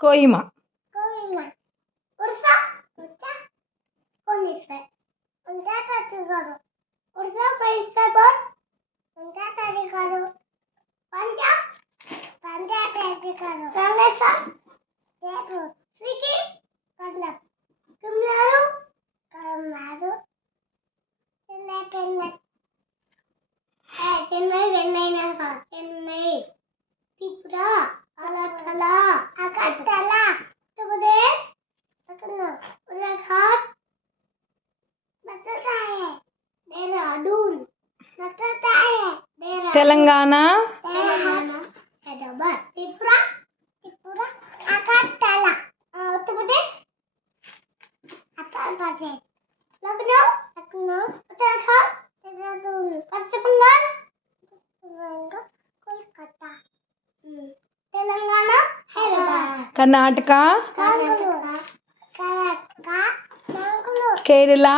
Kohima Chennai Tripura Agartala Uttar Pradesh Uttarakhand Dehradun Telangana Hyderabad Tripura Agartala Uttar Pradesh Lucknow Uttarakhand Dehradun Paschim Bengal Kolkata Telangana Hyderabad Karnataka Mangalore Kerala